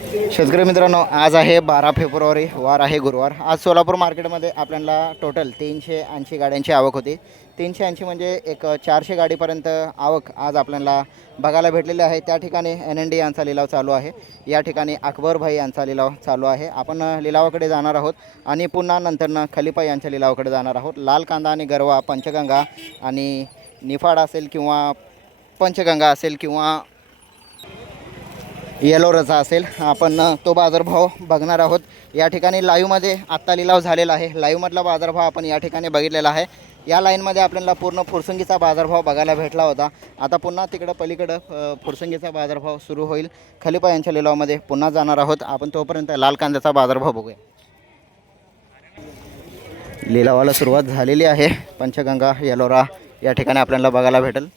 शेतकरी मित्रांनो आज आहे बारा फेब्रुवारी वार आहे गुरुवार. आज सोलापूर मार्केटमध्ये आपल्याला टोटल तीनशे ऐंशी गाड्यांची आवक होती. तीनशे ऐंशी म्हणजे एक चारशे गाडीपर्यंत आवक आज आपल्याला बघायला भेटलेली आहे. त्या ठिकाणी एन एन डी यांचा लिलाव चालू आहे. या ठिकाणी अकबरभाई यांचा लिलाव चालू आहे. आपण लिलावाकडे जाणार आहोत आणि पुन्हा नंतरनं खलिफा यांच्या लिलावाकडे जाणार आहोत. लाल कांदा आणि गरवा पंचगंगा आणि निफाड असेल किंवा पंचगंगा असेल किंवा येलो रचा असेल. आपण तो बाजारभाव बघणार आहोत. या ठिकाणी लाईव्हमध्ये आत्ता लिलाव झालेला आहे. लाईव्हमधला बाजारभाव आपण या ठिकाणी बघितलेला आहे. या लाईनमध्ये आपल्याला पूर्ण फुरसंगीचा बाजारभाव बघायला भेटला होता. आता पुन्हा तिकडं पलीकडं फुरसंगीचा बाजारभाव सुरू होईल. खलिपा यांच्या लिलावामध्ये पुन्हा जाणार आहोत. आपण तोपर्यंत लाल कांद्याचा बाजारभाव बघूया. लिलावाला सुरुवात झालेली आहे. पंचगंगा येलोरा या ठिकाणी आपल्याला बघायला भेटेल.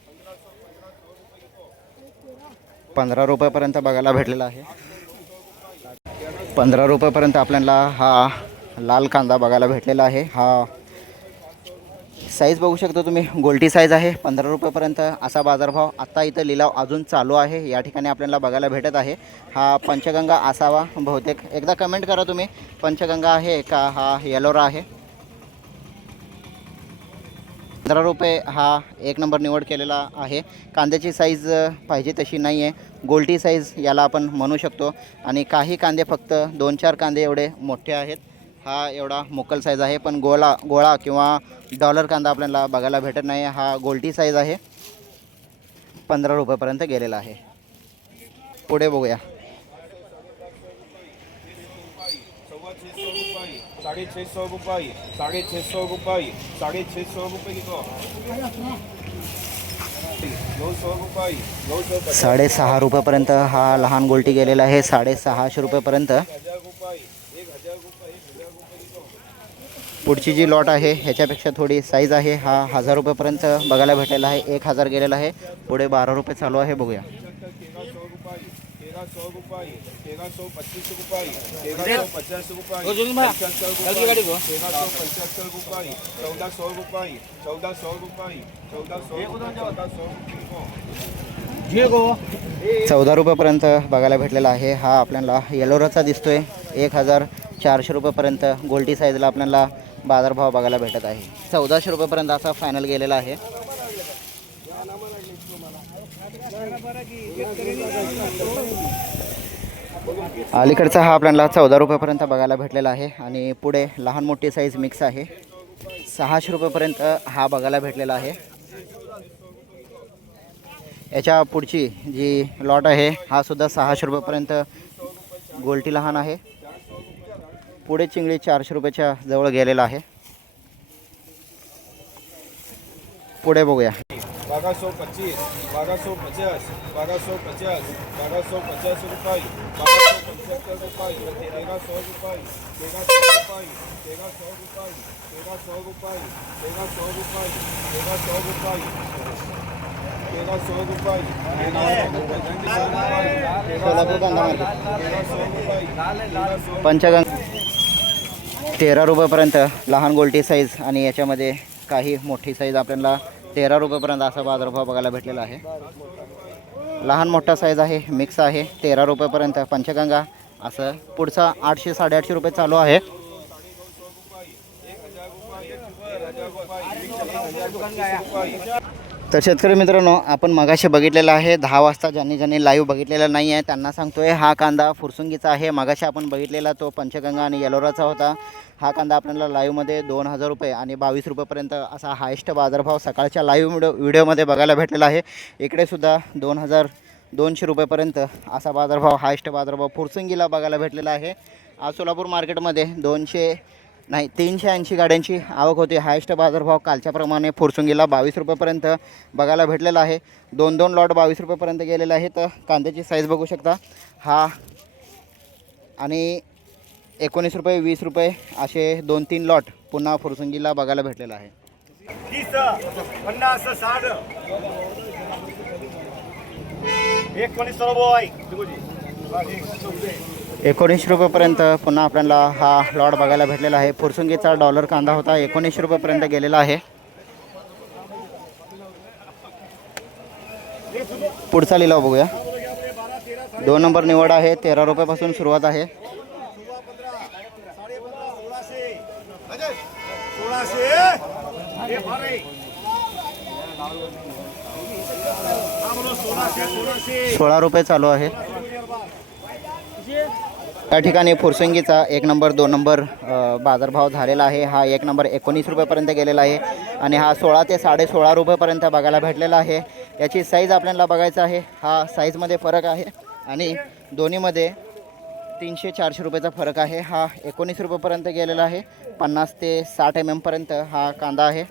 पंधरा रुपयापर्यंत बघायला भेटलेला आहे. पंधरा रुपयापर्यंत आपल्याला हा लाल कांदा बघायला भेटलेला आहे. हा साईज बघू शकता तुम्ही. गोल्टी साईज आहे. पंधरा रुपयापर्यंत असा बाजारभाव आत्ता इथं लिलाव अजून चालू आहे. या ठिकाणी आपल्याला बघायला भेटत आहे. हा पंचगंगा असावा बहुतेक. एकदा कमेंट करा तुम्ही. पंचगंगा आहे का? हा येलोरा आहे. पंधरा रुपये हा एक नंबर निवड केलेला आहे. कांद्याची साईज पाहिजे तशी नाही आहे गोल्टी साईज याला आपण म्हणू शकतो. आणि काही कांदे फक्त दोन चार कांदे एवढे मोठे आहेत. हा एवढा मोकल साईज आहे. पण गोळा गोळा किंवा डॉलर कांदा आपल्याला बघायला भेटत नाही. हा गोल्टी साईज आहे. पंधरा रुपयापर्यंत गेलेला आहे. पुढे बघूया सव्वा छः सौ रुपये साढ़े छः सौ रुपये साढ़े छः सौ रुपये साढ़े छः सौ रुपये सौ पचास। साडेसहा रुपयापर्यंत हा लहान गोल्टी गेलेला आहे साडेसहाशे रुपयेपर्यंत. पुढची जी लॉट आहे ह्याच्यापेक्षा थोडी साईज आहे हा हजार रुपयेपर्यंत बघायला भेटलेला आहे एक हजार गेलेला आहे. पुढे बारा रुपये चालू आहे बघूया. सौ रुपये तेरह सौ रुपये तेरह सौ पच्चीस रुपये तेरह सौ पचास रुपये पचहत्तर रुपये तेरह सौ पचहत्तर रुपये चौदह सौ रुपये चौदह सौ रुपये चौदह सौ चौदह सौ रुपये. चौदा रुपयापर्यंत बघायला भेटलेला आहे. हा आपल्याला येलोराचा दिसतोय. एक हजार चारशे रुपयेपर्यंत गोल्टी साईजला आपल्याला बाजारभाव बघायला भेटत आहे. चौदाशे रुपयेपर्यंत असा फायनल गेलेला आहे. अलीकडचा हा आपल्याला चौदा रुपयापर्यंत बघायला भेटलेला आहे आणि पुढे लहान मोठी साईज मिक्स आहे. सहाशे रुपयेपर्यंत हा बघायला भेटलेला आहे. याच्या पुढची जी लॉट आहे हा सुद्धा सहाशे रुपयेपर्यंत गोलटी लहान आहे. पुढे चिंगडी चारशे रुपयाच्या जवळ गेलेला आहे. पुढे बघूया. बारह सौ पच्चीस बारह सौ पचास बारह सौ पचास बारह सौ पचास रुपये बारह सौ पचहत्तर रुपये तेरह सौ रुपये तेरह सौ रुपये तेरह सौ रुपये तेरह सौ रुपये तेरह सौ रुपये तेरह सौ रुपये. तेरह सौ रुपये. तेरह सौ पंचगंग तेरा रुपयापर्यंत लहान गोल्टी साईज आणि याच्यामध्ये काही मोठी साईज आपल्याला तेरा रुपयेपर्यंत असा बाजारभाव बघायला भेटलेला आहे. लहान मोठा साईज आहे मिक्स आहे तेरा रुपयेपर्यंत पंचगंगा असं पुढचा आठशे साडेआठशे रुपये चालू आहे. तर शेतकरी मित्रांनो आपण मगाशी बघितलेलं आहे दहा वाजता ज्यांनी ज्यांनी लाईव्ह बघितलेला नाही आहे त्यांना सांगतोय हा कांदा फुरसुंगीचा आहे. मगाशी आपण बघितलेला तो पंचगंगा आणि येलोराचा होता. हा कांदा आपल्याला लाईव्हमध्ये दोन हजार रुपये आणि बावीस रुपयेपर्यंत असा हायेस्ट बाजारभाव सकाळच्या लाईव्ह व्हिडिओमध्ये बघायला भेटलेला आहे. इकडे सुद्धा दोन हजार दोनशे रुपयेपर्यंत असा बाजारभाव हायेस्ट बाजारभाव फुरसुंगीला बघायला भेटलेला आहे. आज सोलापूर मार्केटमध्ये दोनशे नाही तीनशे ऐंशी गाड्यांची आवक होती. हायेस्ट बाजारभाव कालच्याप्रमाणे फुरसुंगीला बावीस रुपयेपर्यंत बघायला भेटलेला आहे. दोन दोन लॉट बावीस रुपयेपर्यंत गेलेले आहे तर कांद्याची साईज बघू शकता. हा आणि एकोणीस रुपये वीस रुपये असे दोन तीन लॉट पुन्हा फुरसुंगीला बघायला भेटलेला आहे. एकोणीस पन्नास साठ. एकोणीस एकोणीसशे रुपयेपर्यंत पुन्हा आपल्याला हा लॉट बघायला भेटलेला आहे. फुरसुंगीचा डॉलर कांदा होता एकोणीसशे रुपयेपर्यंत गेलेला आहे. पुढचा लिलाव बघूया. दोन नंबर निवड आहे. तेरा रुपयापासून सुरुवात आहे. सोळा रुपये चालू आहे. त्या ठिकाणी फुरसंगीचा एक नंबर दोन नंबर बाजारभाव झालेला आहे. हा एक नंबर एकोणीस रुपयेपर्यंत गेलेला आहे आणि हा सोळा ते साडेसोळा रुपयेपर्यंत बघायला भेटलेला आहे. याची साईज आपल्याला बघायचा आहे. हा साईजमध्ये फरक आहे आणि दोन्हीमध्ये तीनशे चारशे रुपयाचा फरक आहे. हा एकोणीस रुपयेपर्यंत गेलेला आहे. पन्नास ते साठ एम एमपर्यंत हा कांदा आहे.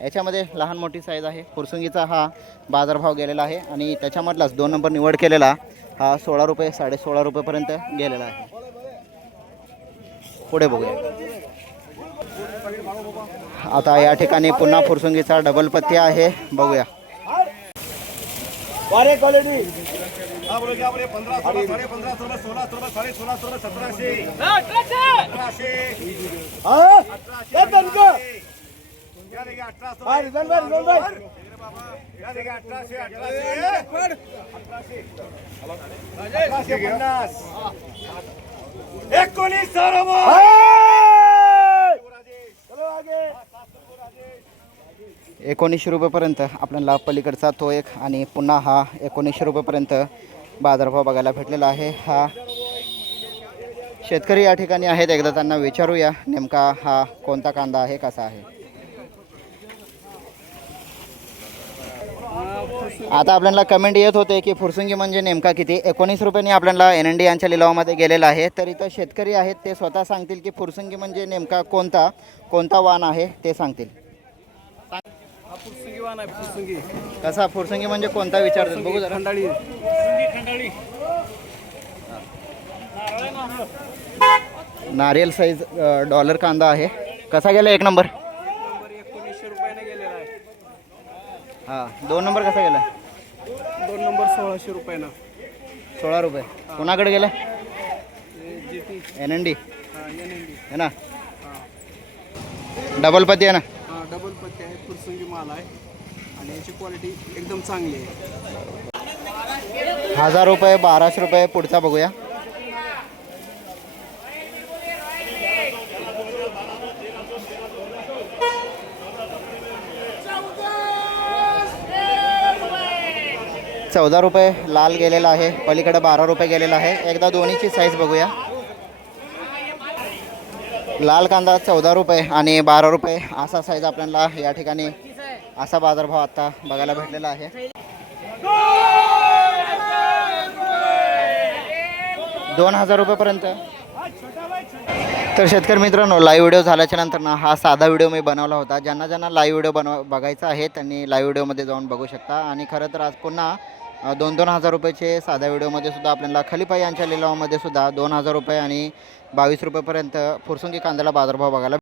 याच्यामध्ये लहान मोठी साईज आहे. फुरसुंगीचा हा बाजारभाव गेलेला आहे आणि त्याच्यामधलाच दोन नंबर निवड केलेला हा सोळा रुपये साडे सोळा रुपयेपर्यंत गेलेला आहे. पुढे बघूया. आता या ठिकाणी पुन्हा फुरसुंगीचा डबल पत्ती आहे. बघूया. सतराशे. अठराशे अठराशे पन्नास एकोणीस सर्व एकोणीसशे रुपयेपर्यंत आपल्याला पलीकडचा तो एक आणि पुन्हा हा एकोणीसशे रुपयेपर्यंत बाजारभाव बघायला भेटलेला आहे. हा शेतकरी या ठिकाणी आहेत. एकदा त्यांना विचारूया नेमका हा कोणता कांदा आहे कसा आहे? आता आपल्याला कमेंट येत होते की फुरसुंगी म्हणजे नेमका किती? एकोणीस रुपयांनी आपल्याला एन एन डी यांच्या लिलावामध्ये गेलेला आहे. तर इथं शेतकरी आहेत ते स्वतः सांगतील की फुरसुंगी म्हणजे नेमका कोणता कोणता वाण आहे ते सांगतील. कसा? फुरसंगी म्हणजे कोणता विचारतात बघू जरा. नारियल साईज डॉलर कांदा आहे. कसा गेला एक नंबर एकोणीसशे रुपयाने गेलेला आहे हां दोन नंबर कसा गेला? दोन नंबर सोळाशे रुपयानं. सोळा रुपये. कोणाकडे गेला? G T N N D N N D है ना? डबल पत्ती आहे ना? हां डबल पत्ते आहे फुरसुंगी माल आहे. आणि याची क्वालिटी एकदम चांगली आहे. हजार रुपये बाराशे रुपये पुढचा बघूया. चौदा रुपये लाल गेलेला आहे. पलीकडे बारा रुपये गेलेला आहे. एकदा दोन्हीची साईज बघूया. लाल कांदा चौदा रुपये आणि बारा रुपये. असा साईज आपल्याला या ठिकाणी असा बाजारभाव आता बघायला भेटलेला आहे. दोन हजार रुपयेपर्यंत तर शेतकरी मित्रांनो लाईव्ह व्हिडिओ झाल्याच्यानंतर ना हा साधा व्हिडिओ मी बनवला होता. ज्यांना ज्यांना लाईव्ह व्हिडिओ बनव बघायचा आहे त्यांनी लाईव्ह व्हिडिओमध्ये जाऊन बघू शकता. आणि खरं तर आज पुन्हा दोन दोन हजार रुपयाचे साध्या व्हिडिओमध्ये सुद्धा आपल्याला खलिपा यांच्या लिलावामध्ये सुद्धा दोन हजार रुपये आणि बावीस रुपयेपर्यंत फुरसुंगी कांद्याला बाजारभाव बघायला